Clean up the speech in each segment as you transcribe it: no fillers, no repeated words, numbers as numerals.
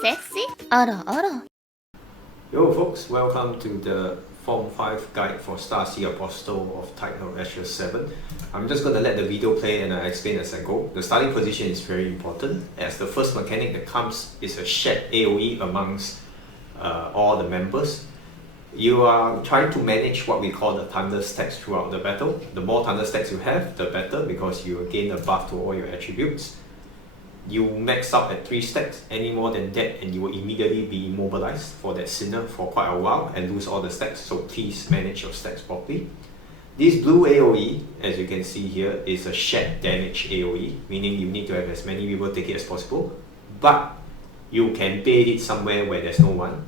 Sexy? 알아. Yo folks, welcome to the Form 5 guide for Starsea Apostle of type ToA7. I'm just going to let the video play and I explain as I go. The starting position is very important as the first mechanic that comes is a shared AoE amongst all the members. You are trying to manage what we call the thunder stacks throughout the battle. The more thunder stacks you have, the better because you gain a buff to all your attributes. You max out at 3 stacks, any more than that and you will immediately be immobilized for that sinner for quite a while and lose all the stacks, so please manage your stacks properly. This blue AoE, as you can see here, is a shared damage AoE, meaning you need to have as many people take it as possible, but you can bait it somewhere where there's no one.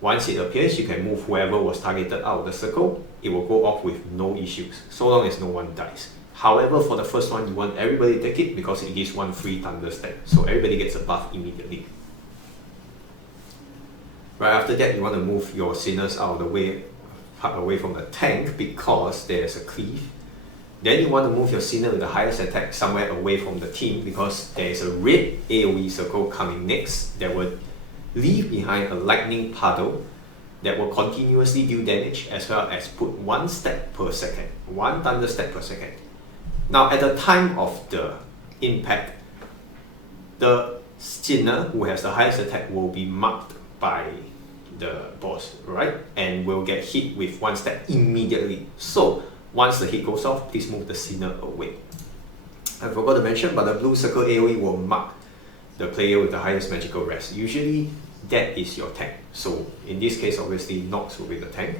Once it appears, you can move whoever was targeted out of the circle, it will go off with no issues, so long as no one dies. However, for the first one, you want everybody to take it because it gives one free thunder stack, so everybody gets a buff immediately. Right after that, you want to move your sinners out of the way, part away from the tank because there's a cleave. Then you want to move your sinner with the highest attack somewhere away from the team because there is a red AoE circle coming next that will leave behind a lightning puddle that will continuously deal damage as well as put 1 stack per second, 1 thunder stack per second. Now at the time of the impact, the sinner who has the highest attack will be marked by the boss, right? And will get hit with 1 stack immediately. So once the hit goes off, please move the sinner away. I forgot to mention, but the blue circle AoE will mark the player with the highest magical rest. Usually that is your tank. So in this case, obviously Nox will be the tank.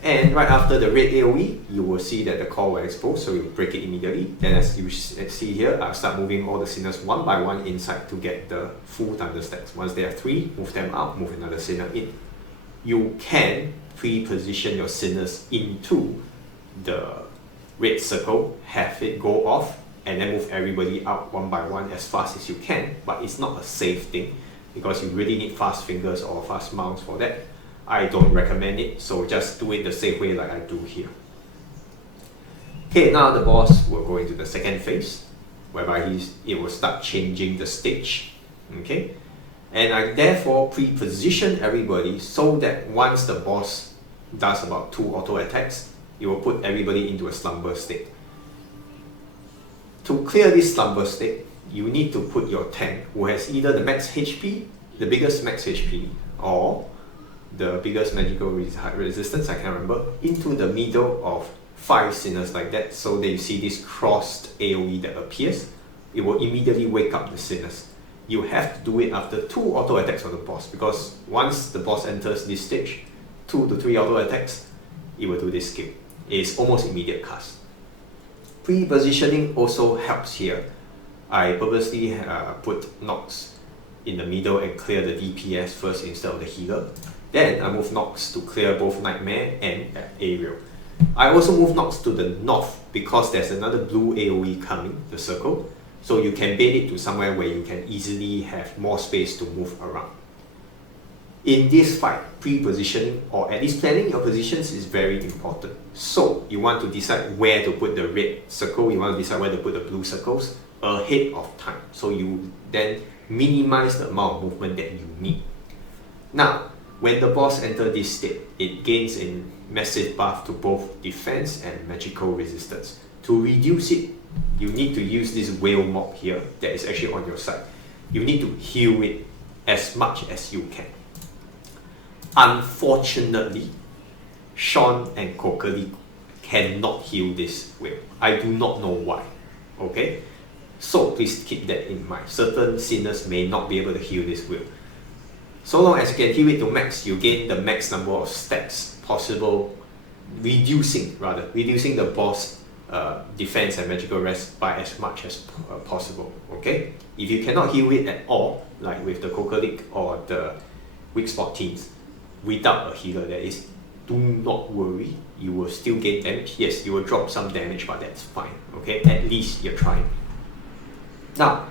And right after the red AoE, you will see that the core will expose, so you break it immediately. Then as you see here, I'll start moving all the sinners one by one inside to get the full thunder stacks. Once there are 3, move them out, move another sinner in. You can pre-position your sinners into the red circle, have it go off, and then move everybody out one by one as fast as you can, but it's not a safe thing because you really need fast fingers or fast mouse for that. I don't recommend it, so just do it the same way like I do here. Okay, now the boss will go into the second phase, whereby it will start changing the stage. Okay, and I therefore pre-position everybody so that once the boss does about 2 auto attacks, it will put everybody into a slumber state. To clear this slumber state, you need to put your tank who has either the max HP, the biggest max HP, or the biggest magical resistance, I can't remember, into the middle of 5 sinners like that, so that you see this crossed AoE that appears. It will immediately wake up the sinners. You have to do it after 2 auto attacks of the boss, because once the boss enters this stage, 2 to 3 auto attacks, it will do this skill. It is almost immediate cast. Pre-positioning also helps here. I purposely put Nox in the middle and clear the DPS first instead of the healer. Then I move Nox to clear both Nightmare and Aerial. I also move Nox to the north because there's another blue AoE coming, the circle, so you can bait it to somewhere where you can easily have more space to move around. In this fight, pre-positioning or at least planning your positions is very important. So you want to decide where to put the red circle, you want to decide where to put the blue circles ahead of time, so you then minimize the amount of movement that you need. Now, when the boss enters this state, it gains a massive buff to both defense and magical resistance. To reduce it, you need to use this whale mob here that is actually on your side. You need to heal it as much as you can. Unfortunately, Sean and Kokali cannot heal this whale. I do not know why. Okay? So please keep that in mind. Certain sinners may not be able to heal this whale. So long as you can heal it to max, you gain the max number of stacks possible, reducing the boss defense and magical rest by as much as possible. Okay? If you cannot heal it at all, like with the Kokalik or the weak spot teams, without a healer that is, do not worry, you will still gain damage. Yes, you will drop some damage, but that's fine. Okay? At least you're trying. Now,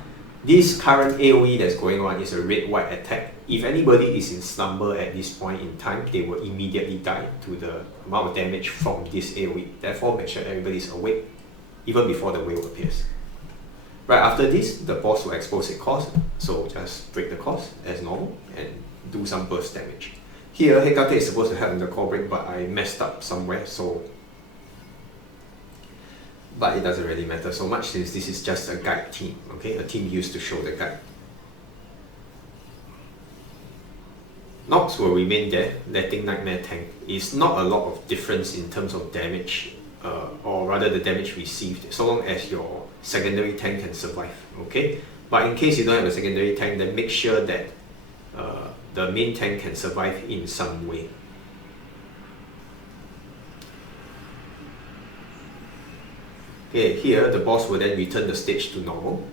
this current AoE that's going on is a red-white attack. If anybody is in slumber at this point in time, they will immediately die to the amount of damage from this AoE. Therefore, make sure everybody is awake even before the whale appears. Right after this, the boss will expose a cost, so just break the cost as normal and do some burst damage. Here, Hecate is supposed to help in the core break, but I messed up somewhere, but it doesn't really matter so much since this is just a guide team, okay? A team used to show the guide. Nox will remain there, letting Nightmare tank. It's not a lot of difference in terms of damage, or rather the damage received, so long as your secondary tank can survive, okay? But in case you don't have a secondary tank, then make sure that the main tank can survive in some way. Okay, here the boss will then return the stage to normal.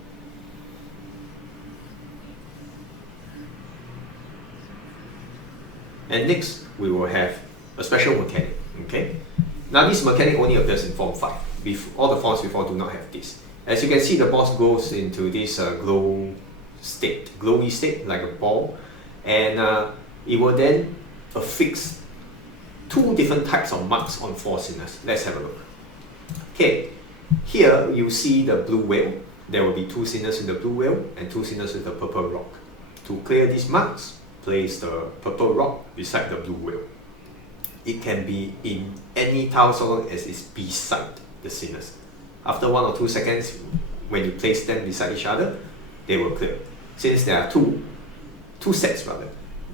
And next, we will have a special mechanic, okay? Now this mechanic only appears in Form 5. All the forms before do not have this. As you can see, the boss goes into this glowy state, like a ball, and it will then affix 2 different types of marks on 4 sinners. Let's have a look. Okay, here you see the blue whale. There will be 2 sinners with the blue whale and 2 sinners with the purple rock. To clear these marks, place the purple rock beside the blue whale. It can be in any tile so long as it's beside the sinners. After 1 or 2 seconds, when you place them beside each other, they will clear. Since there are two sets rather,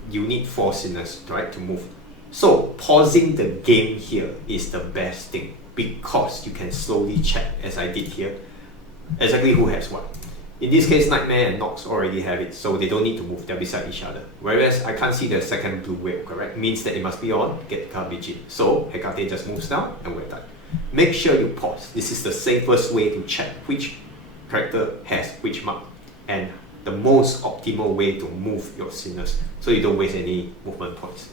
you need 4 sinners, right, to move. So pausing the game here is the best thing, because you can slowly check, as I did here, exactly who has what. In this case, Nightmare and Nox already have it, so they don't need to move, they're beside each other. Whereas I can't see the second blue whale, correct? Means that it must be on get garbage in. So Hecate just moves down and we're done. Make sure you pause. This is the safest way to check which character has which mark, and the most optimal way to move your sinners, so you don't waste any movement points.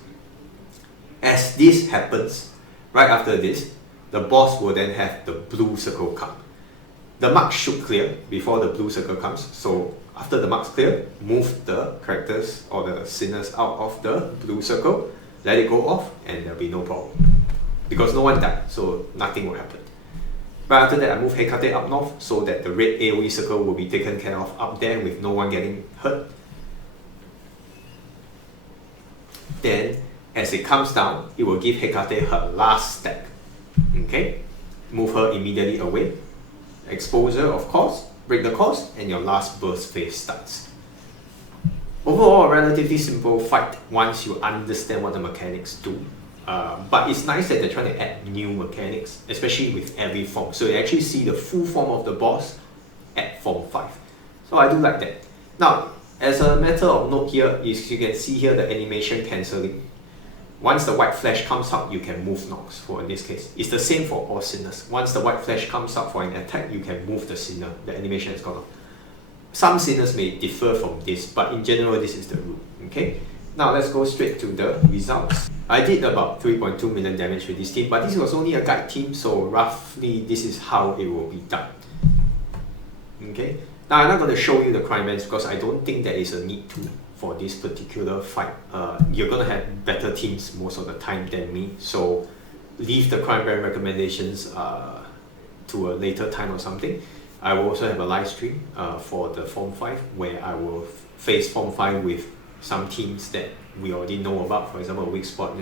As this happens, right after this, the boss will then have the blue circle come. The marks should clear before the blue circle comes, so after the marks clear, move the characters or the sinners out of the blue circle, let it go off, and there'll be no problem. Because no one died, so nothing will happen. But after that, I move Hecate up north so that the red AoE circle will be taken care of up there with no one getting hurt. Then, as it comes down, it will give Hecate her last stack. Okay? Move her immediately away. Exposure, of course, break the cost, and your last burst phase starts. Overall, a relatively simple fight once you understand what the mechanics do. But it's nice that they're trying to add new mechanics, especially with every form. So you actually see the full form of the boss at Form 5. So I do like that. Now, as a matter of note here, is you can see here the animation cancelling. Once the white flash comes out, you can move Nox, for in this case. It's the same for all sinners. Once the white flash comes out for an attack, you can move the sinner. The animation is gone off. Some sinners may differ from this, but in general, this is the rule. Okay? Now let's go straight to the results. I did about 3.2 million damage with this team, but this was only a guide team, so roughly this is how it will be done. Okay? Now I'm not going to show you the crime bands because I don't think there is a need to for this particular fight. You're going to have better teams most of the time than me, so leave the crime band recommendations to a later time or something. I will also have a live stream for the Form 5 where I will face Form 5 with some teams that we already know about, for example, a weak spot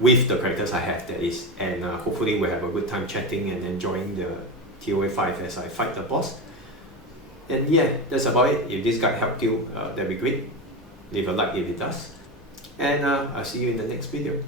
with the characters I have, that is, and hopefully we'll have a good time chatting and enjoying the ToA5 as I fight the boss. And yeah, that's about it. If this guide helped you, that'd be great. Leave a like if it does. And I'll see you in the next video.